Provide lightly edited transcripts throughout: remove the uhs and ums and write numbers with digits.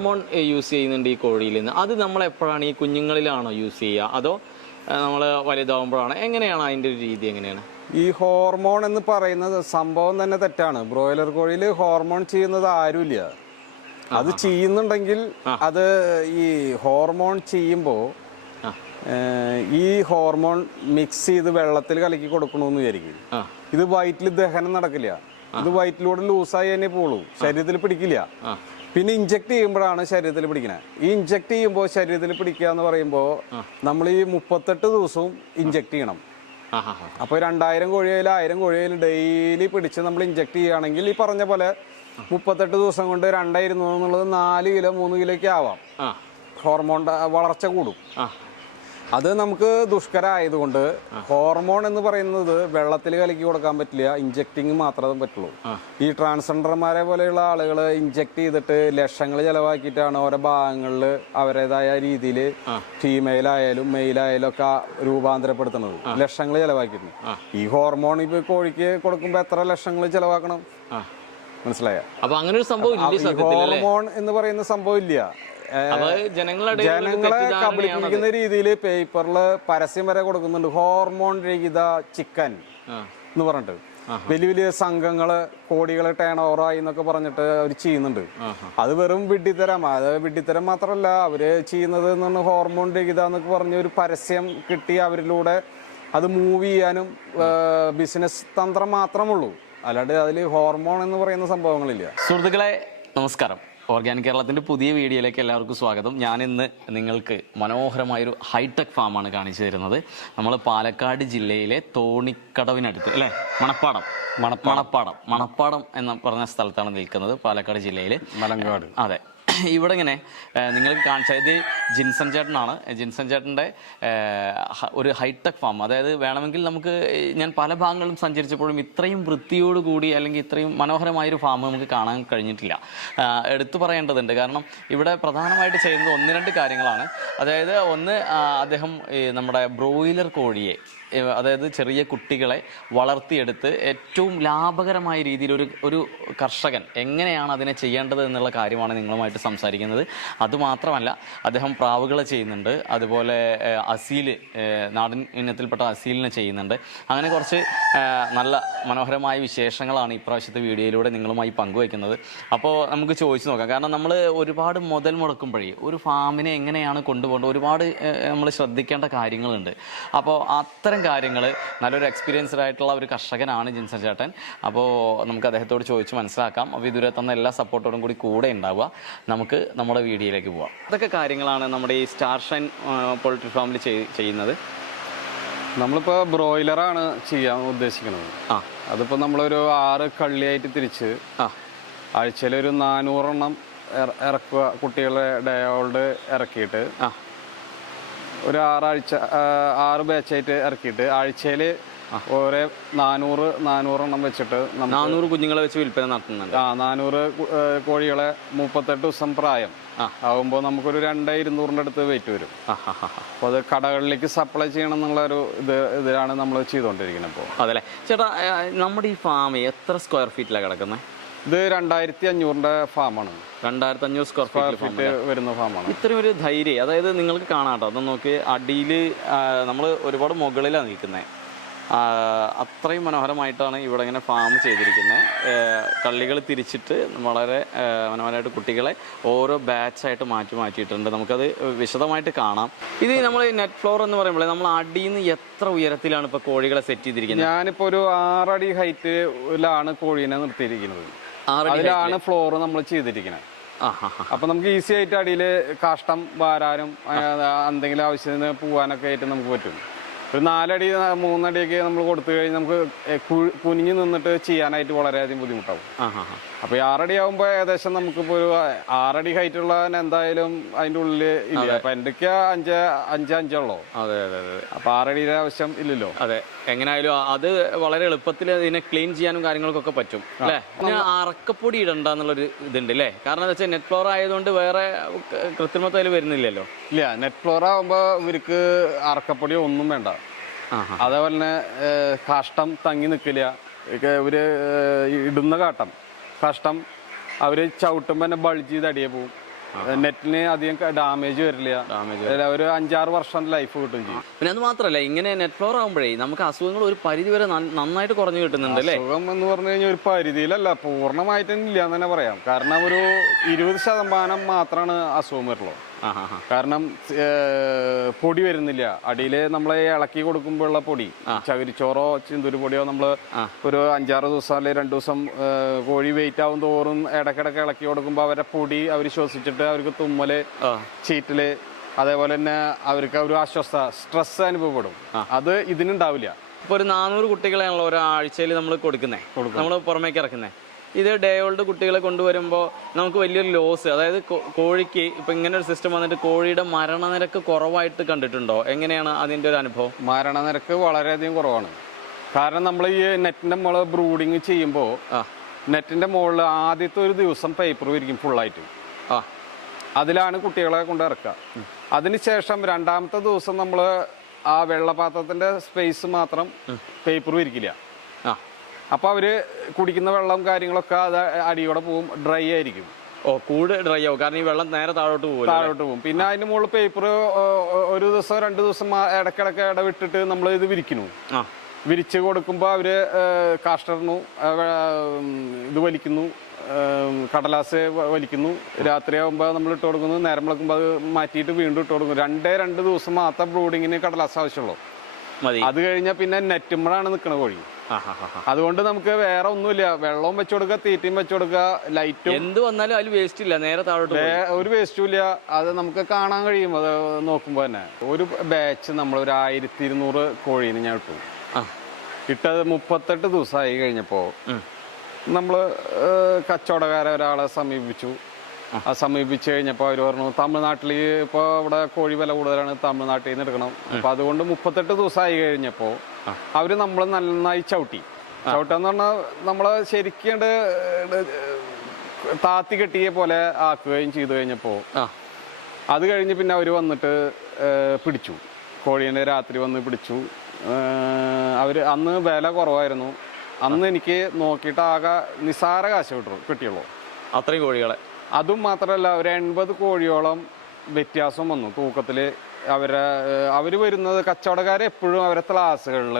Hormone use ചെയ്യുന്നുണ്ട് ഈ കോഴിയിൽ നിന്ന്. അത് നമ്മൾ എപ്പോഴാണ് ഈ കുഞ്ഞുങ്ങളിലാണോ യൂസ് ചെയ്യുക, അതോ നമ്മൾ വലുതാവുമ്പോഴാണ്? എങ്ങനെയാണ് അതിൻ്റെ ഒരു രീതി? എങ്ങനെയാണ് ഈ ഹോർമോൺ എന്ന് പറയുന്നത് സംഭവം തന്നെ തെറ്റാണ്. ബ്രോയിലർ കോഴിയിൽ ഹോർമോൺ ചെയ്യുന്നത് ആരുമില്ല. അത് ചെയ്യുന്നുണ്ടെങ്കിൽ അത് ഈ ഹോർമോൺ ചെയ്യുമ്പോൾ ഈ ഹോർമോൺ മിക്സ് ചെയ്ത് വെള്ളത്തിൽ കലക്കി കൊടുക്കണമെന്ന് വിചാരിക്കും. ഇത് വയറ്റിൽ ദഹനം നടക്കില്ല. ഇത് വയറ്റിലൂടെ ലൂസായി തന്നെ പോളൂ, ശരീരത്തിൽ പിടിക്കില്ല. പിന്നെ ഇഞ്ചക്ട് ചെയ്യുമ്പോഴാണ് ശരീരത്തിൽ പിടിക്കുന്നത്. ഈ ഇഞ്ചക്ട് ചെയ്യുമ്പോൾ ശരീരത്തിൽ പിടിക്കുക എന്ന് പറയുമ്പോൾ നമ്മൾ ഈ 38 ദിവസവും ഇഞ്ചക്ട് ചെയ്യണം. അപ്പോൾ 2000 കോഴിയിൽ 1000 കോഴിയിൽ ഡെയിലി പിടിച്ച് നമ്മൾ ഇഞ്ചക്ട് ചെയ്യുകയാണെങ്കിൽ ഈ പറഞ്ഞ പോലെ 38 ദിവസം കൊണ്ട് 2200 എന്നുള്ളത് 4 കിലോ 3 കിലോയ്ക്ക് ആവാം. ഹോർമോൺ വളർച്ച കൂടും. അത് നമുക്ക് ദുഷ്കരമായതുകൊണ്ട് ഹോർമോൺ എന്ന് പറയുന്നത് വെള്ളത്തിൽ കലക്കി കൊടുക്കാൻ പറ്റില്ല, ഇഞ്ചക്റ്റിങ് മാത്രമേ പറ്റുള്ളൂ. ഈ ട്രാൻസ്ജെൻഡർമാരെ പോലെയുള്ള ആളുകൾ ഇഞ്ചക്ട് ചെയ്തിട്ട് ലക്ഷങ്ങൾ ചെലവാക്കിയിട്ടാണ് ഓരോ ഭാഗങ്ങളിൽ അവരുടേതായ രീതിയിൽ ഫീമെയിലായാലും മെയിലായാലും ഒക്കെ രൂപാന്തരപ്പെടുത്തുന്നത്. ലക്ഷങ്ങൾ ചെലവാക്കിയിരുന്നു. ഈ ഹോർമോൺ ഇപ്പൊ കോഴിക്ക് കൊടുക്കുമ്പോൾ എത്ര ലക്ഷങ്ങൾ ചെലവാക്കണം? മനസ്സിലായോ? അപ്പൊ അങ്ങനെ ഒരു സംഭവം ഹോർമോൺ എന്ന് പറയുന്ന സംഭവം ഇല്ല. ജനങ്ങളെ കബളിപ്പിക്കുന്ന രീതിയിൽ പേപ്പറിൽ പരസ്യം വരെ കൊടുക്കുന്നുണ്ട്. ഹോർമോൺ രഹിത ചിക്കൻ എന്ന് പറഞ്ഞിട്ട് വലിയ വലിയ സംഘങ്ങള് കോടികളെ ടേൺ ഓവറായി എന്നൊക്കെ പറഞ്ഞിട്ട് അവർ ചെയ്യുന്നുണ്ട്. അത് വെറും വിഡ്ഢിത്തരം. അത് വിഡ്ഢിത്തരം മാത്രമല്ല, അവര് ചെയ്യുന്നത് എന്ന് പറഞ്ഞാൽ ഹോർമോൺ രഹിത എന്നൊക്കെ പറഞ്ഞ ഒരു പരസ്യം കിട്ടി അവരിലൂടെ അത് മൂവ് ചെയ്യാനും ബിസിനസ് തന്ത്രം മാത്രമുള്ളൂ. അല്ലാണ്ട് അതിൽ ഹോർമോൺ എന്ന് പറയുന്ന സംഭവങ്ങളില്ല. സുഹൃത്തുക്കളെ നമസ്കാരം. ഓർഗാനിക് കേരളത്തിൻ്റെ പുതിയ വീഡിയോയിലേക്ക് എല്ലാവർക്കും സ്വാഗതം. ഞാനിന്ന് നിങ്ങൾക്ക് മനോഹരമായൊരു ഹൈടെക് ഫാമാണ് കാണിച്ചു തരുന്നത്. നമ്മൾ പാലക്കാട് ജില്ലയിലെ തോണിക്കടവിനടുത്ത് അല്ലേ, മണപ്പാടം എന്ന് പറഞ്ഞ സ്ഥലത്താണ് നിൽക്കുന്നത്, പാലക്കാട് ജില്ലയിൽ മലങ്കാട്. അതെ, ഇവിടെ ഇങ്ങനെ നിങ്ങൾക്ക് കാണിച്ചാൽ ഇത് ജിൻസൺ ചേട്ടനാണ്. ജിൻസൺ ചേട്ടൻ്റെ ഒരു ഹൈടെക് ഫാം. അതായത് വേണമെങ്കിൽ നമുക്ക്, ഞാൻ പല ഭാഗങ്ങളും സഞ്ചരിച്ചപ്പോഴും ഇത്രയും വൃത്തിയോടുകൂടി അല്ലെങ്കിൽ ഇത്രയും മനോഹരമായൊരു ഫാം നമുക്ക് കാണാൻ കഴിഞ്ഞിട്ടില്ല. എടുത്തു പറയേണ്ടതുണ്ട്. കാരണം ഇവിടെ പ്രധാനമായിട്ട് ചെയ്യുന്നത് 1-2 കാര്യങ്ങളാണ്. അതായത് ഒന്ന്, അദ്ദേഹം നമ്മുടെ ബ്രോയിലർ കോഴിയെ, അതായത് ചെറിയ കുട്ടികളെ വളർത്തിയെടുത്ത് ഏറ്റവും ലാഭകരമായ രീതിയിൽ ഒരു കർഷകൻ എങ്ങനെയാണ് അതിനെ ചെയ്യേണ്ടത് എന്നുള്ള കാര്യമാണ് നിങ്ങളുമായിട്ട് സംസാരിക്കുന്നത്. അതുമാത്രമല്ല, അദ്ദേഹം പ്രാവുകളെ ചെയ്യുന്നുണ്ട്, അതുപോലെ അസീല്, നാടൻ ഇനത്തിൽപ്പെട്ട അസീലിനെ ചെയ്യുന്നുണ്ട്. അങ്ങനെ കുറച്ച് നല്ല മനോഹരമായ വിശേഷങ്ങളാണ് ഇപ്രാവശ്യത്തെ വീഡിയോയിലൂടെ നിങ്ങളുമായി പങ്കുവയ്ക്കുന്നത്. അപ്പോൾ നമുക്ക് ചോദിച്ചു നോക്കാം. കാരണം നമ്മൾ ഒരുപാട് മുതൽ മുടക്കുമ്പോഴേ ഒരു ഫാമിനെ എങ്ങനെയാണ് കൊണ്ടുപോകേണ്ടത്, ഒരുപാട് നമ്മൾ ശ്രദ്ധിക്കേണ്ട കാര്യങ്ങളുണ്ട്. അപ്പോൾ അത്തരം കാര്യങ്ങൾ നല്ലൊരു എക്സ്പീരിയൻസ്ഡ് ആയിട്ടുള്ള ഒരു കർഷകനാണ് ജിൻസൺ ചേട്ടൻ. അപ്പോൾ നമുക്ക് അദ്ദേഹത്തോട് ചോദിച്ച് മനസ്സിലാക്കാം. അപ്പോൾ ഇതുവരെ തന്ന എല്ലാ സപ്പോർട്ടോടും കൂടെ ഉണ്ടാവുക. നമുക്ക് നമ്മുടെ വീഡിയോയിലേക്ക് പോവാം. അതൊക്കെ കാര്യങ്ങളാണ് നമ്മുടെ ഈ സ്റ്റാർ ഷൈൻ പോൾട്രി ഫാമിൽ ചെയ്യുന്നത്. നമ്മളിപ്പോൾ ബ്രോയിലറാണ് ചെയ്യാൻ ഉദ്ദേശിക്കുന്നത്. അതിപ്പോൾ നമ്മളൊരു 6 കള്ളിയായിട്ട് തിരിച്ച് ആഴ്ചയിലൊരു 400 എണ്ണം ഇറക്കുക. കുട്ടികളെ ഡേ ഓൾഡ് ഇറക്കിയിട്ട് ഒരു 6 ബാച്ചായിട്ട് ഇറക്കിയിട്ട് ആഴ്ചയിൽ ഓരോ 400 എണ്ണം വെച്ചിട്ട് 400 കുഞ്ഞുങ്ങളെ വെച്ച് വിൽപ്പന നടത്തുന്നുണ്ട്. 400 കോഴികളെ 38 ദിവസം പ്രായം ആകുമ്പോൾ നമുക്കൊരു 2200-ൻ്റെ അടുത്ത് വെയിറ്റ് വരും. അപ്പോൾ അത് കടകളിലേക്ക് സപ്ലൈ ചെയ്യണം എന്നുള്ള ഒരു ഇതിലാണ് നമ്മൾ ചെയ്തുകൊണ്ടിരിക്കുന്നത് ഇപ്പോൾ. അതല്ലേ ചേട്ടാ, നമ്മുടെ ഈ ഫാം എത്ര സ്ക്വയർ ഫീറ്റിലാണ് കിടക്കുന്നത്? ഇത് 2500-ൻ്റെ ഫാമാണ്. 2500 സ്ക്വയർ ഫീറ്റ് വരുന്ന ഫാമാണ്. ഇത്രയും ഒരു ധൈര്യം, അതായത് നിങ്ങൾക്ക് കാണാം കേട്ടോ. അത് നോക്കി, അടിയിൽ നമ്മൾ ഒരുപാട് മുകളിലാണ് നിൽക്കുന്നത്. അത്രയും മനോഹരമായിട്ടാണ് ഇവിടെ ഇങ്ങനെ ഫാം ചെയ്തിരിക്കുന്നത്. കള്ളികൾ തിരിച്ചിട്ട് വളരെ മനോഹരമായിട്ട് കുട്ടികളെ ഓരോ ബാച്ചായിട്ട് മാറ്റിയിട്ടുണ്ട്. നമുക്കത് വിശദമായിട്ട് കാണാം. ഇത് നമ്മൾ നെറ്റ് ഫ്ലോർ എന്ന് പറയുമ്പോൾ നമ്മൾ അടിയിൽ നിന്ന് എത്ര ഉയരത്തിലാണ് ഇപ്പോൾ കോഴികളെ സെറ്റ് ചെയ്തിരിക്കുന്നത്? ഞാനിപ്പോൾ ഒരു 6 അടി ഹൈറ്റിലാണ് കോഴീനെ നിർത്തിയിരിക്കുന്നത്. അതിലാണ് ഫ്ലോർ നമ്മൾ ചെയ്തിരിക്കുന്നത്. അപ്പൊ നമുക്ക് ഈസി ആയിട്ട് അടിയിൽ കാഷ്ടം വാരാനും എന്തെങ്കിലും ആവശ്യത്തിന് പോവാനൊക്കെ ആയിട്ട് നമുക്ക് പറ്റും. ഒരു 4 അടി 3 അടിയൊക്കെ നമ്മൾ കൊടുത്തു കഴിഞ്ഞാൽ നമുക്ക് കുനിഞ്ഞു നിന്നിട്ട് ചെയ്യാനായിട്ട് വളരെയധികം ബുദ്ധിമുട്ടാവും. അപ്പോൾ 6 അടി ആകുമ്പോൾ ഏകദേശം നമുക്കിപ്പോൾ ഒരു 6 അടി ഹൈറ്റുള്ള എന്തായാലും അതിൻ്റെ ഉള്ളിൽ ഇല്ല. അപ്പം എന്തൊക്കെ 5 ഉള്ളൂ. അതെ. അപ്പോൾ 6 അടിയുടെ ആവശ്യം ഇല്ലല്ലോ. അതെ, എങ്ങനെയായാലും അത് വളരെ എളുപ്പത്തിൽ ഇതിനെ ക്ലീൻ ചെയ്യാനും കാര്യങ്ങൾക്കൊക്കെ പറ്റും അല്ലേ. പിന്നെ അറക്കപ്പൊടി ഇടണ്ട എന്നുള്ളൊരു ഇതുണ്ട് അല്ലേ. കാരണം എന്താ വെച്ചാൽ നെറ്റ് ഫ്ലോർ ആയതുകൊണ്ട് വേറെ കൃത്രിമത്തിൽ വരുന്നില്ലല്ലോ. ഇല്ല, നെറ്റ് ഫ്ലോർ ആകുമ്പോൾ ഇവർക്ക് അറക്കപ്പൊടി ഒന്നും വേണ്ട. അതേപോലെ തന്നെ കാഷ്ടം തങ്ങി നിൽക്കില്ല. ഇവര് ഇടുന്ന കാഷ്ടം അവർ ചവിട്ടുമ്പോൾ തന്നെ ബൾജ് ചെയ്ത് അടിയെ പോവും. നെറ്റിന് അധികം ഡാമേജ് വരില്ല, ഒരു 5-6 വർഷം ലൈഫ് കിട്ടും ചെയ്യും. പിന്നെ അത് മാത്രമല്ല, ഇങ്ങനെ നെറ്റ് ഫ്ലവർ ആകുമ്പോഴേ നമുക്ക് അസുഖങ്ങൾ ഒരു പരിധി വരെ നന്നായിട്ട് കുറഞ്ഞു കിട്ടുന്നുണ്ട് അല്ലേ? അസുഖം എന്ന് പറഞ്ഞു കഴിഞ്ഞാൽ ഒരു പരിധിയിലല്ല, പൂർണ്ണമായിട്ടും ഇല്ല എന്ന് തന്നെ പറയാം. കാരണം ഒരു 20% മാത്രമാണ് അസുഖം വരുള്ളൂ. കാരണം പൊടി വരുന്നില്ല അടിയിൽ. നമ്മളെ ഇളക്കി കൊടുക്കുമ്പോഴുള്ള പൊടി, ചകിരിച്ചോറോ ചിന്തൂര് പൊടിയോ നമ്മൾ ഒരു 5-6 ദിവസം അല്ലെങ്കിൽ 2 ദിവസം കോഴി വെയിറ്റ് ആവും തോറും ഇടയ്ക്കിടയ്ക്ക് ഇളക്കി കൊടുക്കുമ്പോൾ അവരെ പൊടി അവർ ശ്വസിച്ചിട്ട് അവർക്ക് തുമ്മല്, ചീറ്റല്, അതേപോലെ തന്നെ അവർക്ക് ഒരു അസ്വസ്ഥ, സ്ട്രെസ് അനുഭവപ്പെടും. അത് ഇതിനുണ്ടാവില്ല. ഇപ്പോൾ ഒരു 400 കുട്ടികളെയാണല്ലോ ഒരാഴ്ചയിൽ നമ്മൾ കൊടുക്കുന്നത്, നമ്മൾ പുറമേക്ക് ഇറക്കുന്നത്. ഇത് ഡേ ഓൾഡ് കുട്ടികളെ കൊണ്ടുവരുമ്പോൾ നമുക്ക് വലിയൊരു ലോസ്, അതായത് കോഴിക്ക് ഇപ്പം ഇങ്ങനെ ഒരു സിസ്റ്റം വന്നിട്ട് കോഴിയുടെ മരണനിരക്ക് കുറവായിട്ട് കണ്ടിട്ടുണ്ടോ? എങ്ങനെയാണ് അതിൻ്റെ ഒരു അനുഭവം? മരണനിരക്ക് വളരെയധികം കുറവാണ്. കാരണം നമ്മൾ ഈ നെറ്റിൻ്റെ മുകളിൽ ബ്രൂഡിങ് ചെയ്യുമ്പോൾ നെറ്റിൻ്റെ മുകളിൽ ആദ്യത്തെ ഒരു ദിവസം പേപ്പർ വിരിക്കും ഫുള്ളായിട്ട്. അതിലാണ് കുട്ടികളെ കൊണ്ട് ഇറക്കുക. അതിനുശേഷം 2ാമത്തെ ദിവസം നമ്മൾ ആ വെള്ളപാത്രത്തിൻ്റെ സ്പേസ് മാത്രം പേപ്പർ വിരിക്കില്ല. അപ്പോൾ അവർ കുടിക്കുന്ന വെള്ളം കാര്യങ്ങളൊക്കെ അത് അടിയോടെ പോവും, ഡ്രൈ ആയിരിക്കും. കൂട് ഡ്രൈ ആവും, കാരണം ഈ വെള്ളം നേരെ താഴോട്ട് പോകും. പിന്നെ അതിന് മുകളിൽ പേപ്പർ ഒരു ദിവസം 2 ദിവസം ഇടയ്ക്കിടയ്ക്ക് ഇടവിട്ടിട്ട് നമ്മൾ ഇത് വിരിക്കുന്നു. വിരിച്ച് കൊടുക്കുമ്പോൾ അവർ കാഷ്ടറിനു ഇത് വലിക്കുന്നു, കടലാസ് വലിക്കുന്നു. രാത്രിയാകുമ്പോൾ നമ്മൾ ഇട്ട് കൊടുക്കുന്നു, നേരം വിളക്കുമ്പോൾ അത് മാറ്റിയിട്ട് വീണ്ടും ഇട്ട് കൊടുക്കും. 2 ദിവസം മാത്രം ബ്രൂഡിങ്ങിന് കടലാസ് ആവശ്യമുള്ളൂ. അത് കഴിഞ്ഞാൽ പിന്നെ നെറ്റുമ്പോഴാണ് നിൽക്കണ കോഴി. അതുകൊണ്ട് നമുക്ക് വേറെ ഒന്നുമില്ല. വെള്ളവും വെച്ചു കൊടുക്കുക, തീറ്റയും വെച്ചു കൊടുക്കുക, ലൈറ്റും എന്ത് വന്നാലും അതിൽ വേസ്റ്റ് ഇല്ല, നേരെ താഴോട്ട് ഒരു വേസ്റ്റും ഇല്ല. അത് നമുക്ക് കാണാൻ കഴിയും. അത് നോക്കുമ്പോൾ തന്നെ ഒരു ബാച്ച് നമ്മൾ ഒരു 1200 കോഴീന് ഞാൻ ഇട്ടു. ഇട്ടത് 38 ദിവസമായി കഴിഞ്ഞപ്പോൾ നമ്മൾ കച്ചവടക്കാരെ ഒരാളെ സമീപിച്ചു. സമീപിച്ച് കഴിഞ്ഞപ്പോൾ അവർ പറഞ്ഞു തമിഴ്നാട്ടിൽ ഇപ്പോൾ ഇവിടെ കോഴി വില കൂടുതലാണ്, തമിഴ്നാട്ടിൽ നിന്ന് എടുക്കണം. അപ്പം അതുകൊണ്ട് 38 ദിവസമായി കഴിഞ്ഞപ്പോൾ അവർ നമ്മൾ നന്നായി ചവിട്ടാന്ന് പറഞ്ഞാൽ നമ്മളെ ശരിക്കും താത്തി കെട്ടിയ പോലെ ആക്കുകയും ചെയ്തു. കഴിഞ്ഞപ്പോൾ അത് കഴിഞ്ഞ് പിന്നെ അവർ വന്നിട്ട് പിടിച്ചു, കോഴീനെ രാത്രി വന്ന് പിടിച്ചു. അവർ അന്ന് വില കുറവായിരുന്നു. അന്ന് എനിക്ക് നോക്കിയിട്ട് ആകെ നിസാര കാശ് കിട്ടിയുള്ളൂ അത്രയും കോഴികളെ. അതും മാത്രമല്ല ഒരു 80 കോഴിയോളം വ്യത്യാസം വന്നു തൂക്കത്തിൽ. അവർ വരുന്നത് കച്ചവടക്കാരെ എപ്പോഴും അവരെ ക്ലാസ്സുകളിൽ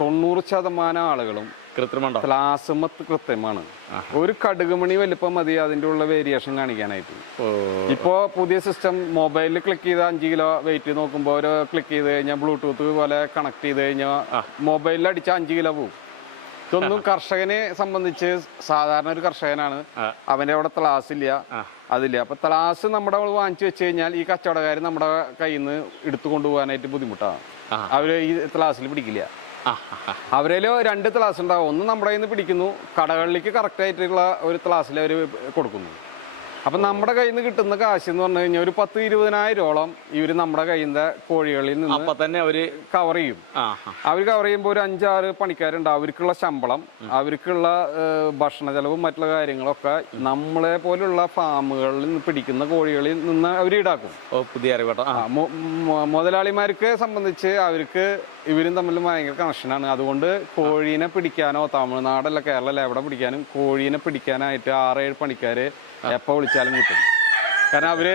90% ആളുകളും ക്ലാസ്സുമത്ത് കൃത്യമാണ്. ഒരു കടുകുമണി വലിപ്പം മതി അതിൻ്റെ ഉള്ള വേരിയേഷൻ കാണിക്കാനായിട്ട്. ഇപ്പോൾ പുതിയ സിസ്റ്റം മൊബൈലിൽ ക്ലിക്ക് ചെയ്ത് 5 കിലോ വെയിറ്റ് നോക്കുമ്പോൾ ഒരു ക്ലിക്ക് ചെയ്ത് കഴിഞ്ഞാൽ ബ്ലൂടൂത്ത് പോലെ കണക്ട് ചെയ്ത് കഴിഞ്ഞാൽ മൊബൈലിൽ അടിച്ചാൽ 5 കിലോ പോകും. ഇതൊന്നും കർഷകനെ സംബന്ധിച്ച്, സാധാരണ ഒരു കർഷകനാണ്, അവൻ്റെ അവിടെ ത്ലാസ് ഇല്ല, അതില്ല. അപ്പൊ ത്ലാസ് നമ്മുടെ വാങ്ങിച്ചു വെച്ച് കഴിഞ്ഞാൽ ഈ കച്ചവടക്കാർ നമ്മുടെ കയ്യിൽ നിന്ന് എടുത്തു കൊണ്ടുപോകാനായിട്ട് ബുദ്ധിമുട്ടാണ്. അവര് ഈ ത്ലാസിൽ പിടിക്കില്ല. അവരിൽ 2 ത്ലാസ് ഉണ്ടാവും. ഒന്ന് നമ്മുടെ കയ്യിൽ നിന്ന് പിടിക്കുന്നു, കടകളിലേക്ക് കറക്റ്റ് ആയിട്ടുള്ള ഒരു ത്ലാസിൽ അവർ കൊടുക്കുന്നു. അപ്പൊ നമ്മുടെ കയ്യിൽ നിന്ന് കിട്ടുന്ന കാശ് എന്ന് പറഞ്ഞു കഴിഞ്ഞാൽ ഒരു 10-20,000 ഇവര് നമ്മുടെ കയ്യിൽ നിന്ന് കോഴികളിൽ നിന്ന് തന്നെ അവര് കവർ ചെയ്യും. അവർ കവർ ചെയ്യുമ്പോൾ ഒരു 5-6 പണിക്കാരുണ്ട്. അവർക്കുള്ള ശമ്പളം, അവർക്കുള്ള ഭക്ഷണ ചെലവും മറ്റുള്ള കാര്യങ്ങളൊക്കെ നമ്മളെ പോലുള്ള ഫാമുകളിൽ നിന്ന് പിടിക്കുന്ന കോഴികളിൽ നിന്ന് അവർ ഈടാക്കും. പുതിയ അറിവട്ടോ. മുതലാളിമാർക്ക് സംബന്ധിച്ച് അവർക്ക് ഇവരും തമ്മിൽ ഭയങ്കര കണക്ഷനാണ്. അതുകൊണ്ട് കോഴീനെ പിടിക്കാനോ തമിഴ്നാടല്ല കേരളല്ല എവിടെ പിടിക്കാനും കോഴീനെ പിടിക്കാനായിട്ട് 6-7 പണിക്കാര് എപ്പോൾ വിളിച്ചാലും കിട്ടും. കാരണം അവര്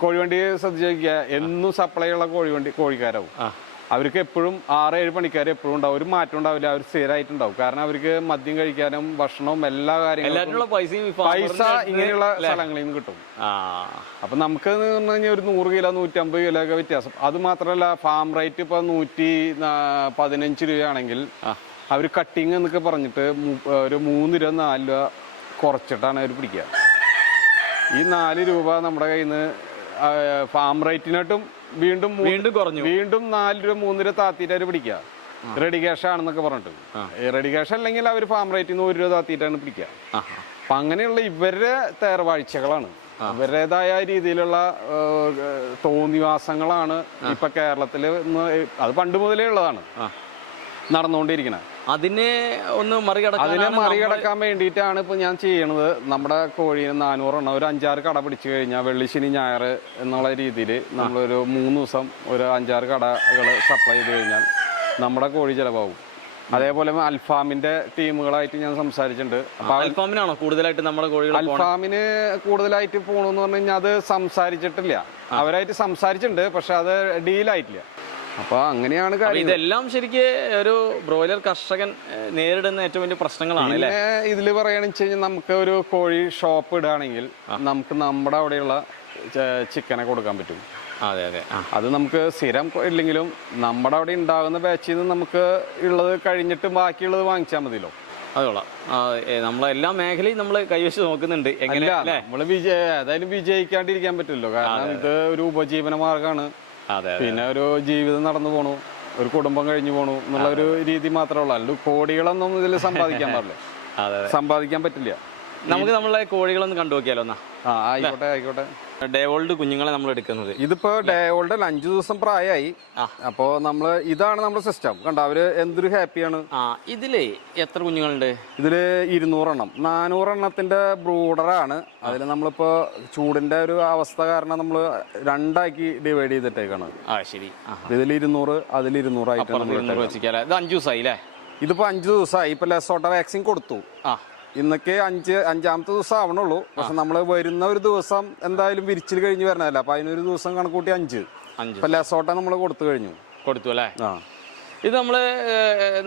കോഴിവണ്ടി ശ്രദ്ധിക്കുക, എന്നും സപ്ലൈ ഉള്ള കോഴിക്കാരാവും. അവർക്ക് എപ്പോഴും 6-7 പണിക്കാർ എപ്പോഴും ഉണ്ടാവും. ഒരു മാറ്റം ഉണ്ടാവില്ല, അവർ സ്ഥിരമായിട്ടുണ്ടാവും. കാരണം അവർക്ക് മദ്യം കഴിക്കാനും ഭക്ഷണവും എല്ലാ കാര്യങ്ങളും പൈസ ഇങ്ങനെയുള്ള സ്ഥലങ്ങളിൽ നിന്ന് കിട്ടും. അപ്പൊ നമുക്ക് പറഞ്ഞു കഴിഞ്ഞാൽ ഒരു 100 കിലോ 150 കിലോ ഒക്കെ വ്യത്യാസം. അത് മാത്രമല്ല ഫാം റേറ്റ് ഇപ്പൊ 115 രൂപയാണെങ്കിൽ അവർ കട്ടിങ് എന്നൊക്കെ പറഞ്ഞിട്ട് ഒരു 3 രൂപ 4 രൂപ കുറച്ചിട്ടാണ് അവർ പിടിക്കുക. ഈ 4 രൂപ നമ്മുടെ കയ്യിൽ നിന്ന് ഫാം റേറ്റിനായിട്ടും വീണ്ടും കുറഞ്ഞു, വീണ്ടും 4 രൂപ 3 രൂപ താത്തിയിട്ട് അവർ പിടിക്കുക. റെഡി ക്യാഷ് ആണെന്നൊക്കെ പറഞ്ഞിട്ട്. റെഡി ക്യാഷ് അല്ലെങ്കിൽ അവർ ഫാം റേറ്റിൽ നിന്ന് 1 രൂപ താത്തിയിട്ടാണ് പിടിക്കുക. അപ്പൊ അങ്ങനെയുള്ള ഇവരുടെ തേർവാഴ്ചകളാണ്, ഇവരുടേതായ രീതിയിലുള്ള തോന്നിവാസങ്ങളാണ് ഇപ്പൊ കേരളത്തിൽ. അത് പണ്ട് മുതലേ ഉള്ളതാണ് നടന്നുകൊണ്ടിരിക്കുന്നത്. അതിനെ മറികടക്കാൻ വേണ്ടിയിട്ടാണ് ഇപ്പൊ ഞാൻ ചെയ്യണത്. നമ്മുടെ കോഴീനെ 400 എണ്ണം ഒരു 5-6 കട പിടിച്ചു കഴിഞ്ഞാൽ വെള്ളി ശനി ഞായർ എന്നുള്ള രീതിയിൽ നമ്മളൊരു 3 ദിവസം ഒരു 5-6 കടകൾ സപ്ലൈ ചെയ്ത് കഴിഞ്ഞാൽ നമ്മുടെ കോഴി ചിലവാകും. അതേപോലെ അൽഫാമിന്റെ ടീമുകളായിട്ട് ഞാൻ സംസാരിച്ചിട്ടുണ്ട്. അൽഫാമിനാണോ കൂടുതലായിട്ട് നമ്മുടെ കോഴികൾ? അൽഫാമിന് കൂടുതലായിട്ട് പോകണമെന്ന് പറഞ്ഞു കഴിഞ്ഞാൽ അത് സംസാരിച്ചിട്ടില്ല. അവരായിട്ട് സംസാരിച്ചിട്ടുണ്ട്, പക്ഷെ അത് ഡീലായിട്ടില്ല. അപ്പൊ അങ്ങനെയാണ് കാര്യം. ഇതെല്ലാം ശരിക്കും ഒരു ബ്രോയിലർ കർഷകൻ നേരിടുന്ന ഏറ്റവും വലിയ പ്രശ്നങ്ങളാണ്. ഇതില് പറയുകയാണെന്ന് വെച്ച് കഴിഞ്ഞാൽ നമുക്ക് ഒരു കോഴി ഷോപ്പ് ഇടുകയാണെങ്കിൽ നമുക്ക് നമ്മുടെ അവിടെയുള്ള ചിക്കനെ കൊടുക്കാൻ പറ്റും. അതെ അതെ. അത് നമുക്ക് സ്ഥിരം ഇല്ലെങ്കിലും നമ്മുടെ അവിടെ ഉണ്ടാകുന്ന ബാച്ചിൽ നിന്ന് നമുക്ക് ഉള്ളത് കഴിഞ്ഞിട്ട് ബാക്കിയുള്ളത് വാങ്ങിച്ചാൽ മതിയല്ലോ. അതോളാം. നമ്മളെല്ലാ മേഖലയും നമ്മൾ കൈവശം നോക്കുന്നുണ്ട്. നമ്മള് ഏതായാലും വിജയിക്കാണ്ടിരിക്കാൻ പറ്റില്ലല്ലോ. കാരണം ഇത് ഒരു ഉപജീവന മാർഗമാണ്. പിന്നെ ഒരു ജീവിതം നടന്നു പോണു, ഒരു കുടുംബം കഴിഞ്ഞു പോണു എന്നുള്ള ഒരു രീതി മാത്രമേ ഉള്ളൂ. അല്ല കോടികളൊന്നും ഇതിൽ സമ്പാദിക്കാൻ പാടില്ല. സമ്പാദിക്കാൻ പറ്റില്ല. നമുക്ക് നമ്മളെ കോഴികളൊന്ന് കണ്ടു നോക്കിയാലോ എന്നാ? ആയിക്കോട്ടെ ആയിക്കോട്ടെ. ഡേ ഓൾഡ് കുഞ്ഞുങ്ങളെ നമ്മൾ എടുക്കുന്നത്. ഇതിപ്പോ ഡേ ഓൾഡ് 5 ദിവസം പ്രായമായി. അപ്പോ നമ്മള് ഇതാണ് നമ്മുടെ സിസ്റ്റം. കണ്ടോ, അവര് എന്തൊരു ഹാപ്പിയാണ്. ഇതില് എത്ര കുഞ്ഞുങ്ങളുണ്ട്? ഇതില് 200 എണ്ണം, 400 എണ്ണത്തിന്റെ ബ്രൂഡറാണ്. അതിൽ നമ്മളിപ്പോ ചൂടിന്റെ ഒരു അവസ്ഥ കാരണം നമ്മള് 2 ഡിവൈഡ് ചെയ്തിട്ടേക്കാണ്. ശരി. ഇതിൽ 200, അതിൽ 200 ആയിട്ട്. ഇത് 5 ദിവസമായി അല്ലേ? ഇതിപ്പോ 5 ദിവസമായി. ഇപ്പൊ ലെസോട്ട വാക്സിൻ കൊടുത്തു. ഇന്നൊക്കെ 5-ാമത്തെ ദിവസം ആവണുള്ളൂ. പക്ഷെ നമ്മള് വരുന്ന ഒരു ദിവസം എന്തായാലും വിരിച്ചിൽ കഴിഞ്ഞ് വരണതല്ല. അപ്പൊ അതിനൊരു ദിവസം കണക്കൂട്ടി 5. ഇപ്പൊ ലെസോട്ട നമ്മള് കൊടുത്തു അല്ലേ? ഇത് നമ്മള്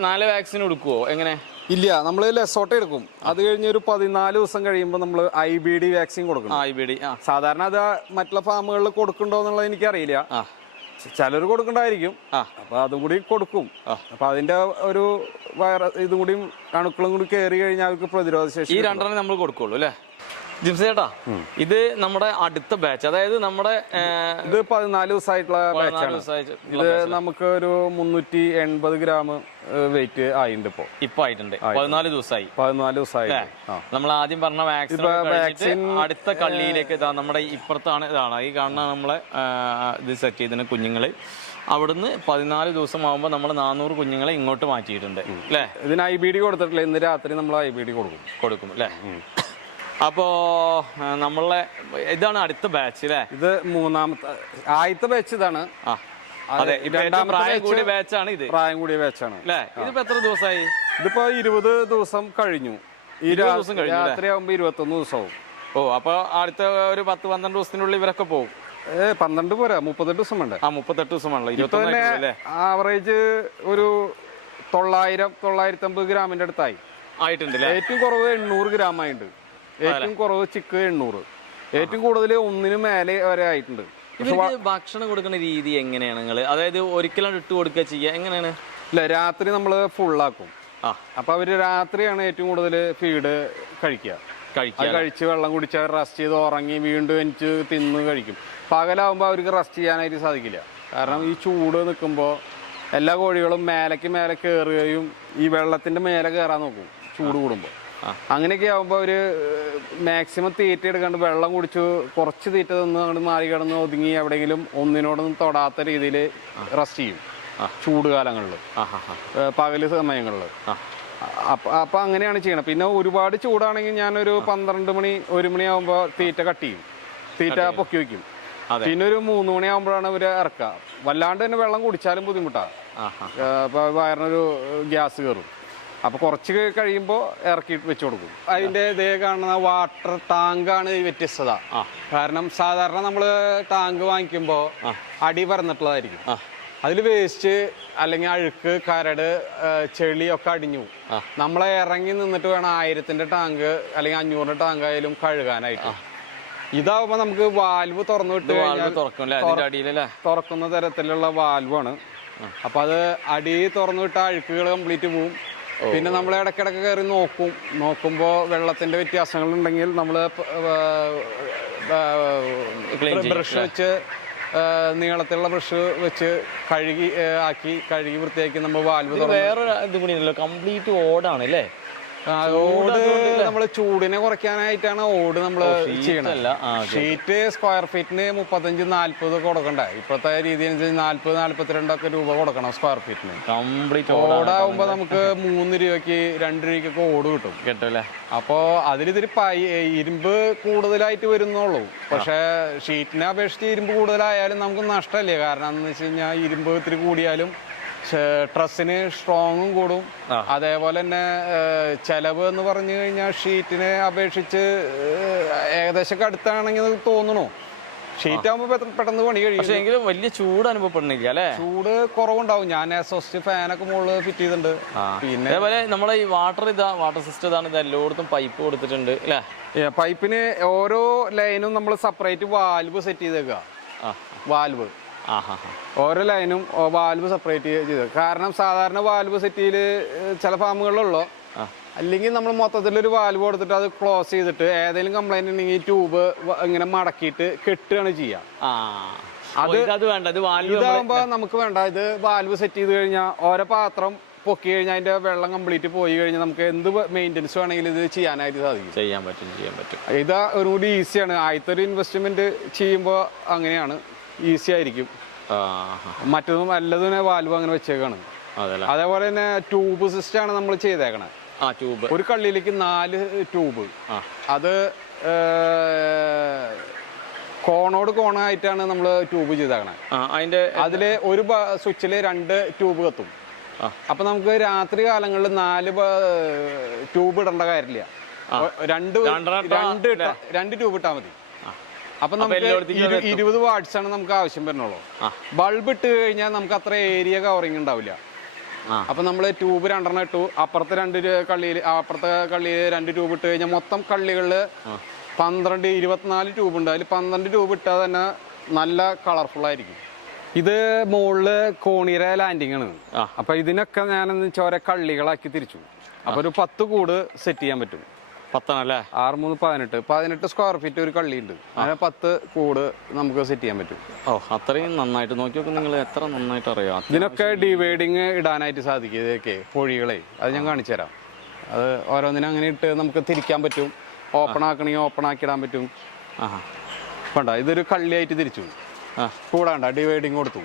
4 വാക്സിൻ കൊടുക്കുവോ എങ്ങനെ? ഇല്ല, നമ്മള് ലെസോട്ട എടുക്കും. അത് കഴിഞ്ഞ് ഒരു 14 ദിവസം കഴിയുമ്പോൾ നമ്മള് IBD വാക്സിൻ കൊടുക്കണം. സാധാരണ അത് മറ്റുള്ള ഫാമുകളിൽ കൊടുക്കണ്ടോ എന്നുള്ളത് എനിക്കറിയില്ല. ചിലർ കൊടുക്കണ്ടായിരിക്കും. അപ്പൊ അതും കൂടി കൊടുക്കും. അപ്പൊ അതിന്റെ ഒരു ഇതും കൂടി അണുക്കളും കൂടി കയറി കഴിഞ്ഞാൽ അവർക്ക് പ്രതിരോധ ശേഷി. ഈ 2 നമ്മൾ കൊടുക്കുള്ളൂ അല്ലേ ജിംസ് ചേട്ടാ? ഇത് നമ്മുടെ അടുത്ത ബാച്ച്, അതായത് നമ്മുടെ ഇത് 14 ദിവസമായിട്ടുള്ള ബാച്ചാണ്. ഇത് നമുക്ക് ഒരു 380 ഗ്രാം വെയിറ്റ് ആയിട്ടുണ്ട്. ഇപ്പൊ ആയിട്ടുണ്ട്. 14 ദിവസമായി. നമ്മൾ ആദ്യം പറഞ്ഞ വാക്സിൻ അടുത്ത കള്ളിയിലേക്ക് നമ്മുടെ ഇപ്പുറത്താണ്. ഇതാണ് ഈ കാണുന്ന നമ്മളെ ഇത് സെറ്റ് ചെയ്തിന് കുഞ്ഞുങ്ങള്. അവിടുന്ന് 14 ദിവസം ആകുമ്പോൾ നമ്മൾ 400 കുഞ്ഞുങ്ങളെ ഇങ്ങോട്ട് മാറ്റിയിട്ടുണ്ട് അല്ലേ? ഇതിന് IBD കൊടുത്തിട്ടില്ല. ഇന്ന് രാത്രി നമ്മൾ IBD കൊടുക്കും അല്ലേ? അപ്പോ നമ്മളെ ഇതാണ് അടുത്ത ബാച്ച് അല്ലേ? ഇത് ആദ്യത്തെ ബാച്ച് ഇതാണ്. പ്രായം കൂടിയ ബാച്ചാണ് ഇത്. പ്രായം കൂടിയ ബാച്ചാണ് അല്ലേ? ഇതിപ്പോ എത്ര ദിവസമായി? ഇതിപ്പോ 20 ദിവസം കഴിഞ്ഞു. ഈ രാത്രി ആവുമ്പോ 21 ദിവസവും. അപ്പൊ അടുത്ത ഒരു 10-12 ദിവസത്തിനുള്ളിൽ ഇവരൊക്കെ പോകും. 12 പോരാ, 38 ദിവസം വേണ്ട. 38 ദിവസമാണല്ലോ. 21 ആവറേജ് ഒരു 900-950 ഗ്രാമിന്റെ അടുത്തായി ആയിട്ടുണ്ട്. ഏറ്റവും കുറവ് 800 ഗ്രാം ആയിട്ടുണ്ട്. ഏറ്റവും കുറവ് ചിക്ക് 800. ഏറ്റവും കൂടുതൽ 1 മേലെ വരെ ആയിട്ടുണ്ട്. ഭക്ഷണം കൊടുക്കുന്ന രീതി എങ്ങനെയാണ് നിങ്ങൾ? അതായത് ഒരിക്കലും ഇട്ട് കൊടുക്കുക ചെയ്യുക എങ്ങനെയാണ്? ഇല്ല, രാത്രി നമ്മള് ഫുള്ളാക്കും. അപ്പൊ അവര് രാത്രിയാണ് ഏറ്റവും കൂടുതൽ ഫീഡ് കഴിക്കുക. കഴിച്ച് വെള്ളം കുടിച്ച് റെസ്റ്റ് ചെയ്ത് ഉറങ്ങി വീണ്ടും എനിക്ക് തിന്ന് കഴിക്കും. പകലാവുമ്പോൾ അവർക്ക് റെസ്റ്റ് ചെയ്യാനായിട്ട് സാധിക്കില്ല. കാരണം ഈ ചൂട് നിൽക്കുമ്പോൾ എല്ലാ കോഴികളും മേലെ കയറുകയും ഈ വെള്ളത്തിന്റെ മേലെ കയറാൻ നോക്കും ചൂട് കൂടുമ്പോൾ. അങ്ങനെയൊക്കെ ആകുമ്പോൾ അവര് മാക്സിമം തീറ്റ എടുക്കാണ്ട് വെള്ളം കുടിച്ചു കുറച്ച് തീറ്റ തിന്ന് അങ്ങോട്ട് മാറി കിടന്ന് ഒതുങ്ങി എവിടെയെങ്കിലും ഒന്നിനോടൊന്നും തൊടാത്ത രീതിയിൽ റെസ്റ്റ് ചെയ്യും ചൂട് കാലങ്ങളിൽ, പകല് സമയങ്ങളിൽ. അപ്പൊ അങ്ങനെയാണ് ചെയ്യണം. പിന്നെ ഒരുപാട് ചൂടാണെങ്കിൽ ഞാനൊരു 12 മണി 1 മണിയാകുമ്പോൾ തീറ്റ കട്ട് ചെയ്യും, തീറ്റ പൊക്കി വയ്ക്കും. പിന്നെ ഒരു 3 മണിയാകുമ്പോഴാണ് ഇവര് ഇറക്കുക. വല്ലാണ്ട് തന്നെ വെള്ളം കുടിച്ചാലും ബുദ്ധിമുട്ടാണ്. അപ്പൊ വയറിനൊരു ഗ്യാസ് കയറും. അപ്പൊ കുറച്ച് കഴിയുമ്പോൾ ഇറക്കി വെച്ചു കൊടുക്കും. അതിന്റെ ഇതേ കാണുന്ന വാട്ടർ ടാങ്കാണ് ഈ വ്യത്യസ്തത. കാരണം സാധാരണ നമ്മള് ടാങ്ക് വാങ്ങിക്കുമ്പോൾ അടി പരന്നിട്ടുള്ളതായിരിക്കും. അതിൽ വേസ്റ്റ് അല്ലെങ്കിൽ അഴുക്ക്, കരട്, ചെളിയൊക്കെ അടിഞ്ഞു. നമ്മളെ ഇറങ്ങി നിന്നിട്ട് വേണം 1000-ന്റെ ടാങ്ക് അല്ലെങ്കിൽ 500-ന്റെ ടാങ്ക് ആയാലും കഴുകാനായിട്ട്. ഇതാവുമ്പോ നമുക്ക് വാൽവ് തുറന്നു വിട്ട് തുറക്കുന്ന തരത്തിലുള്ള വാൽവാണ്. അപ്പൊ അത് അടി തുറന്നു വിട്ട അഴുക്കുകൾ കംപ്ലീറ്റ് പോവും. പിന്നെ നമ്മൾ ഇടയ്ക്കിടയ്ക്ക് കയറി നോക്കുമ്പോ വെള്ളത്തിന്റെ വ്യത്യാസങ്ങൾ ഉണ്ടെങ്കിൽ നമ്മള് ബ്രഷ് വെച്ച് നീളത്തിലുള്ള ബ്രഷ് വെച്ച് കഴുകി വൃത്തിയാക്കി നമ്മൾ വാൽവ്. വേറെ ഇത് കൂടിയല്ലോ, കംപ്ലീറ്റ് ഓടാണ് അല്ലേ? ഓട് നമ്മള് ചൂടിനെ കുറയ്ക്കാനായിട്ടാണ് ഓട് നമ്മള് ചെയ്യണത്. ഷീറ്റ് സ്ക്വയർ ഫീറ്റിന് 35-40 കൊടുക്കണ്ടേ? ഇപ്പോഴത്തെ രീതി അനുസരിച്ച് 40-42 രൂപ കൊടുക്കണം സ്ക്വയർ ഫീറ്റിന്. കംപ്ലീറ്റ് ഓടാവുമ്പോ നമുക്ക് 3 രൂപയ്ക്ക് 2 രൂപയ്ക്കൊക്കെ ഓട് കിട്ടും. അപ്പൊ അതിലിതിരി ഇരുമ്പ് കൂടുതലായിട്ട് വരുന്നുള്ളൂ. പക്ഷെ ഷീറ്റിനെ അപേക്ഷിച്ച് ഇരുമ്പ് കൂടുതലായാലും നമുക്ക് നഷ്ടമല്ലേ? കാരണം എന്ന് വെച്ച് കഴിഞ്ഞാൽ ഇരുമ്പ് ഇത്തിരി കൂടിയാലും ട്രസ്സിന് സ്ട്രോങ്ങും കൂടും. അതേപോലെ തന്നെ ചെലവ് എന്ന് പറഞ്ഞു കഴിഞ്ഞാൽ ഷീറ്റിനെ അപേക്ഷിച്ച് ഏകദേശം അടുത്താണെങ്കിൽ തോന്നണു. ഷീറ്റ് ആകുമ്പോൾ പെട്ടെന്ന് പണി കഴിയും. പക്ഷേ എങ്കിലും വലിയ ചൂട് അനുഭവപ്പെടുന്നില്ല അല്ലേ? ചൂട് കുറവുണ്ടാവും. ഞാൻ എക്സോസ്റ്റ് ഫാനൊക്കെ മുകളിൽ ഫിറ്റ് ചെയ്തിട്ടുണ്ട്. പിന്നെ അതേപോലെ നമ്മളെ ഈ വാട്ടർ സിസ്റ്റം ഇതാണ്. ഇത് എല്ലായിടത്തും പൈപ്പ് കൊടുത്തിട്ടുണ്ട് അല്ലേ? പൈപ്പിന് ഓരോ ലൈനും നമ്മൾ സെപ്പറേറ്റ് വാൽവ് സെറ്റ് ചെയ്തേക്കുക. വാൽവ് ഓരോ ലൈനും വാൽവ് സെപ്പറേറ്റ് ചെയ്ത്. കാരണം സാധാരണ വാൽവ് സെറ്റ് ചെയ്ത് ചില ഫാമുകളിലുള്ളൂ. അല്ലെങ്കിൽ നമ്മൾ മൊത്തത്തിലൊരു വാൽവ് കൊടുത്തിട്ട് അത് ക്ലോസ് ചെയ്തിട്ട് ഏതെങ്കിലും കംപ്ലൈന്റ് ഉണ്ടെങ്കിൽ ട്യൂബ് ഇങ്ങനെ മടക്കിയിട്ട് കെട്ടുകയാണ് ചെയ്യുക. ഇതാകുമ്പോ നമുക്ക് വേണ്ട. ഇത് വാൽവ് സെറ്റ് ചെയ്ത് കഴിഞ്ഞാൽ ഓരോ പാത്രം പൊക്കി കഴിഞ്ഞാൽ അതിന്റെ വെള്ളം കംപ്ലീറ്റ് പോയി കഴിഞ്ഞാൽ നമുക്ക് എന്ത് മെയിൻ്റെനൻസ് വേണമെങ്കിലും ഇത് ചെയ്യാനായിട്ട് സാധിക്കും. ചെയ്യാൻ പറ്റും. ഇത് ഒന്നുകൂടി ഈസിയാണ്. ആദ്യത്തെ ഒരു ഇൻവെസ്റ്റ്മെന്റ് ചെയ്യുമ്പോൾ അങ്ങനെയാണ്, ഈസി ആയിരിക്കും. മറ്റൊന്നും നല്ലതിനെ വാൽവ് അങ്ങനെ വെച്ചേക്കാണ്. അതേപോലെ തന്നെ ട്യൂബ് സിസ്റ്റം ആണ് നമ്മൾ ചെയ്തേക്കണേ. ഒരു കള്ളിയിലേക്ക് 4 ട്യൂബ്. അത് കോണോട് കോണായിട്ടാണ് നമ്മൾ ട്യൂബ് ചെയ്തേക്കണേ. അതില് ഒരു സ്വിച്ചില് 2 ട്യൂബ് കത്തും. അപ്പൊ നമുക്ക് രാത്രി കാലങ്ങളിൽ 4 ട്യൂബ് ഇടേണ്ട കാര്യമില്ല. 2 ട്യൂബ് ഇട്ടാൽ മതി. അപ്പൊ നമുക്ക് 20 വാട്ട്സ് ആണ് നമുക്ക് ആവശ്യം വരുന്നുള്ളൂ. ബൾബ് ഇട്ട് കഴിഞ്ഞാൽ നമുക്ക് അത്ര ഏരിയ കവറിങ് ഉണ്ടാവില്ല. അപ്പൊ നമ്മള് ട്യൂബ് 2 ഇട്ടു. അപ്പുറത്തെ 2 കള്ളിയിൽ 2 ട്യൂബ് ഇട്ട് കഴിഞ്ഞാൽ മൊത്തം കള്ളികളില് 24 ട്യൂബ് ഉണ്ട്. അതിൽ 12 ട്യൂബ് ഇട്ടാൽ തന്നെ നല്ല കളർഫുൾ ആയിരിക്കും. ഇത് മുകളില് കോണീര ലാൻഡിങ് ആണ്. അപ്പൊ ഇതിനൊക്കെ ഞാനെന്ന് വെച്ചാൽ ഓരോ കള്ളികളാക്കി തിരിച്ചു. അപ്പൊ ഒരു 10 കൂട് സെറ്റ് ചെയ്യാൻ പറ്റും. 10 ആണല്ലേ? 6 3 18 സ്ക്വയർ ഫീറ്റ് ഒരു കള്ളി ഉണ്ട്. അങ്ങനെ 10 കൂട് നമുക്ക് സെറ്റ് ചെയ്യാൻ പറ്റും. അത്രയും നന്നായിട്ട് നോക്കി നോക്കും. നിങ്ങൾ എത്ര നന്നായിട്ട് അറിയാം. ഇതിനൊക്കെ ഡിവൈഡിങ് ഇടാനായിട്ട് സാധിക്കും. ഇതൊക്കെ കോഴികളെ അത് ഞാൻ കാണിച്ചു തരാം. അത് ഓരോന്നിനും അങ്ങനെ ഇട്ട് നമുക്ക് തിരിക്കാൻ പറ്റും. ഓപ്പൺ ആക്കണമെങ്കിൽ ഓപ്പൺ ആക്കി ഇടാൻ പറ്റും. വേണ്ട, ഇതൊരു കള്ളിയായിട്ട് തിരിച്ചു. കൂടാണ്ട ഡിവൈഡിങ് കൊടുത്തു.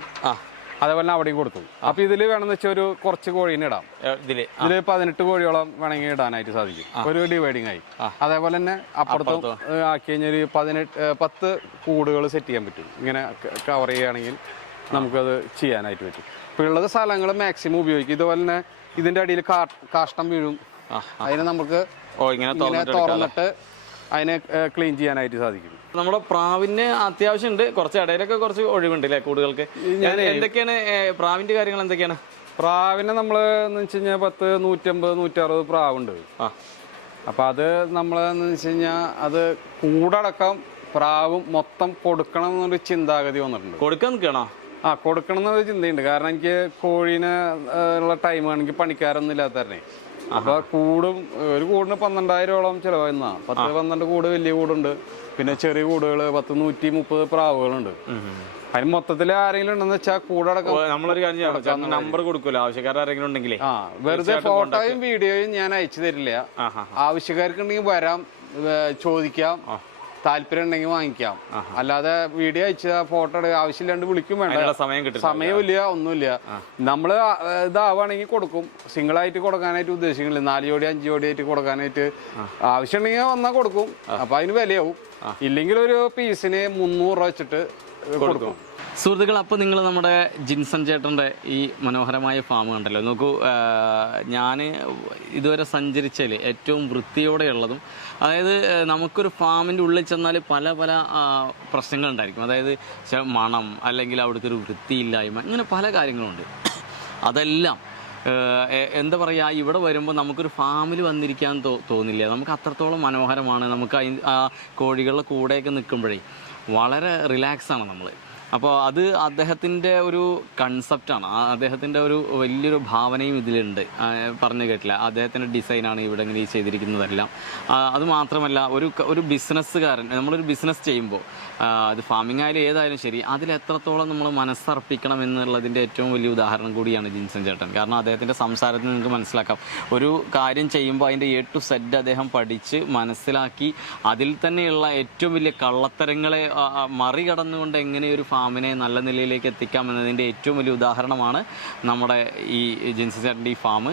അതേപോലെ അവിടെയും കൊടുത്തു. അപ്പൊ ഇതില് വേണമെന്ന് വെച്ചാൽ ഒരു കുറച്ച് കോഴീനെ ഇടാം. ഇതില് 18 കോഴിയോളം വേണമെങ്കിൽ ഇടാനായിട്ട് സാധിക്കും. ഒരു ഡിവൈഡിങ് ആയി. അതേപോലെ തന്നെ അപ്പുറത്തും ആക്കി കഴിഞ്ഞാൽ 10 കൂടുകൾ സെറ്റ് ചെയ്യാൻ പറ്റും. ഇങ്ങനെ കവർ ചെയ്യുകയാണെങ്കിൽ നമുക്കത് ചെയ്യാനായിട്ട് പറ്റും. ഇപ്പൊ ഉള്ളത് സ്ഥലങ്ങൾ മാക്സിമം ഉപയോഗിക്കും. ഇതുപോലെ തന്നെ ഇതിന്റെ അടിയിൽ കാഷ്ടം വീഴും. അതിനെ നമുക്ക് ഇങ്ങനെ തുറന്നിട്ട് അതിനെ ക്ലീൻ ചെയ്യാനായിട്ട് സാധിക്കും. നമ്മുടെ പ്രാവിന് അത്യാവശ്യം ഉണ്ട്. കുറച്ച് ഇടയിലൊക്കെ കുറച്ച് ഒഴിവുണ്ട് അല്ലേ കൂടുകൾക്ക്? എന്തൊക്കെയാണ് പ്രാവിന്റെ കാര്യങ്ങൾ എന്തൊക്കെയാണ്? പ്രാവിനെ നമ്മള് എന്ന് വെച്ച് കഴിഞ്ഞാൽ 10 150 160 പ്രാവുണ്ട്. അപ്പൊ അത് നമ്മളെന്ന് വെച്ച് കഴിഞ്ഞാൽ അത് കൂടടക്കം പ്രാവും മൊത്തം കൊടുക്കണം എന്നൊരു ചിന്താഗതി വന്നിട്ടുണ്ട്. കൊടുക്കാൻ നിൽക്കണോ? കൊടുക്കണം എന്നൊരു ചിന്തയുണ്ട്. കാരണം എനിക്ക് കോഴീനെ ഉള്ള ടൈമാണെങ്കിൽ പണിക്കാരൊന്നും ഇല്ലാത്തന്നെ. അപ്പൊ ഒരു കൂടിന് 12,000ഓളം ചിലവായിരുന്ന. 10-12 കൂട് വലിയ കൂടുണ്ട്. പിന്നെ ചെറിയ കൂടുകൾ 130 പ്രാവുകളുണ്ട്. അതിന് മൊത്തത്തിൽ ആരെങ്കിലും ഉണ്ടെന്ന് വെച്ചാൽ കൂടടക്കം നമ്മളൊരു കാര്യം നമ്പർ കൊടുക്കൂല ആവശ്യക്കാരെങ്കിലും ഉണ്ടെങ്കിലേ. വെറുതെ ഫോട്ടോയും വീഡിയോയും ഞാൻ അയച്ചു തരില്ല. ആവശ്യക്കാർക്കുണ്ടെങ്കിൽ വരാം, ചോദിക്കാം, താല്പര്യം ഉണ്ടെങ്കിൽ വാങ്ങിക്കാം. അല്ലാതെ വീഡിയോ അയച്ച ഫോട്ടോ ആവശ്യമില്ലാണ്ട് വിളിക്കും വേണ്ട. സമയമില്ല, ഒന്നുമില്ല. നമ്മള് ഇതാവുകയാണെങ്കിൽ കൊടുക്കും. സിംഗിൾ ആയിട്ട് കൊടുക്കാനായിട്ട് ഉദ്ദേശിക്കുന്നില്ല. 4 ജോഡി 5 ജോഡി ആയിട്ട് കൊടുക്കാനായിട്ട് ആവശ്യമുണ്ടെങ്കിൽ വന്നാൽ കൊടുക്കും. അപ്പൊ അതിന് വിലയാവും. ഇല്ലെങ്കിൽ ഒരു പീസിന് 300 രൂപ വെച്ചിട്ട് കൊടുക്കും. സുഹൃത്തുക്കൾ, അപ്പോൾ നിങ്ങൾ നമ്മുടെ ജിൻസൺ ചേട്ടൻ്റെ ഈ മനോഹരമായ ഫാം കണ്ടല്ലോ. നോക്കൂ, ഞാൻ ഇതുവരെ സഞ്ചരിച്ചതിൽ ഏറ്റവും വൃത്തിയോടെയുള്ളതും, അതായത് നമുക്കൊരു ഫാമിൻ്റെ ഉള്ളിൽ ചെന്നാൽ പല പല പ്രശ്നങ്ങളുണ്ടായിരിക്കും. അതായത് മണം, അല്ലെങ്കിൽ അവിടുത്തെ ഒരു വൃത്തിയില്ലായ്മ, ഇങ്ങനെ പല കാര്യങ്ങളുണ്ട്. അതെല്ലാം എന്താ പറയുക, ഇവിടെ വരുമ്പോൾ നമുക്കൊരു ഫാമിൽ വന്നിരിക്കാൻ തോന്നില്ല. നമുക്ക് അത്രത്തോളം മനോഹരമാണ്. നമുക്ക് ആ കോഴികളുടെ കൂടെയൊക്കെ നിൽക്കുമ്പോഴേ വളരെ റിലാക്സാണ് നമ്മൾ. അപ്പോൾ അത് അദ്ദേഹത്തിൻ്റെ ഒരു കൺസെപ്റ്റാണ്. അദ്ദേഹത്തിൻ്റെ ഒരു വലിയൊരു ഭാവനയും ഇതിലുണ്ട്. പറഞ്ഞു കേട്ടില്ല, അദ്ദേഹത്തിൻ്റെ ഡിസൈനാണ് ഇവിടെ ഇങ്ങനെ ചെയ്തിരിക്കുന്നതെല്ലാം. അതുമാത്രമല്ല, ഒരു ബിസിനസ്സുകാരൻ, നമ്മളൊരു ബിസിനസ് ചെയ്യുമ്പോൾ അത് ഫാമിംഗ് ആയാലും ഏതായാലും ശരി, അതിലെത്രത്തോളം നമ്മൾ മനസ്സർപ്പിക്കണം എന്നുള്ളതിൻ്റെ ഏറ്റവും വലിയ ഉദാഹരണം കൂടിയാണ് ജിൻസൺ ചേട്ടൻ. കാരണം അദ്ദേഹത്തിൻ്റെ സംസാരത്തിൽ നിങ്ങൾക്ക് മനസ്സിലാക്കാം, ഒരു കാര്യം ചെയ്യുമ്പോൾ അതിൻ്റെ A to Z അദ്ദേഹം പഠിച്ച് മനസ്സിലാക്കി അതിൽ തന്നെയുള്ള ഏറ്റവും വലിയ കള്ളത്തരങ്ങളെ മറികടന്നുകൊണ്ട് എങ്ങനെ ഒരു ഫാമിനെ നല്ല നിലയിലേക്ക് എത്തിക്കാം എന്നതിൻ്റെ ഏറ്റവും വലിയ ഉദാഹരണമാണ് നമ്മുടെ ഈ ജിൻസൺ ചേട്ടൻ്റെ ഈ ഫാം.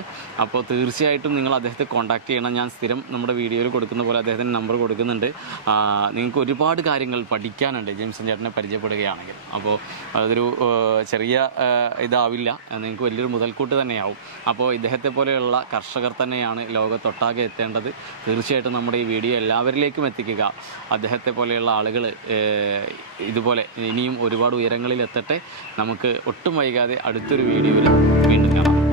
അപ്പോൾ തീർച്ചയായിട്ടും നിങ്ങൾ അദ്ദേഹത്തെ കോൺടാക്ട് ചെയ്യണം. ഞാൻ സ്ഥിരം നമ്മുടെ വീഡിയോയിൽ കൊടുക്കുന്ന പോലെ അദ്ദേഹത്തിൻ്റെ നമ്പർ കൊടുക്കുന്നുണ്ട്. നിങ്ങൾക്ക് ഒരുപാട് കാര്യങ്ങൾ പഠിക്കാനുണ്ട് ജിൻസൺ ചേട്ടനെ പരിചയപ്പെടുകയാണെങ്കിൽ. അപ്പോൾ അതൊരു ചെറിയ ഇതാവില്ല, നിങ്ങൾക്ക് വലിയൊരു മുതൽക്കൂട്ട് തന്നെയാവും. അപ്പോൾ ഇദ്ദേഹത്തെ പോലെയുള്ള കർഷകർ തന്നെയാണ് ലോകത്തൊട്ടാകെ എത്തേണ്ടത്. തീർച്ചയായിട്ടും നമ്മുടെ ഈ വീഡിയോ എല്ലാവരിലേക്കും എത്തിക്കുക. അദ്ദേഹത്തെ പോലെയുള്ള ആളുകൾ ഇതുപോലെ ഇനിയും ഒരുപാട് ഉയരങ്ങളിൽ എത്തട്ടെ. നമുക്ക് ഒട്ടും വൈകാതെ അടുത്തൊരു വീഡിയോയിൽ വീണ്ടും കാണാം.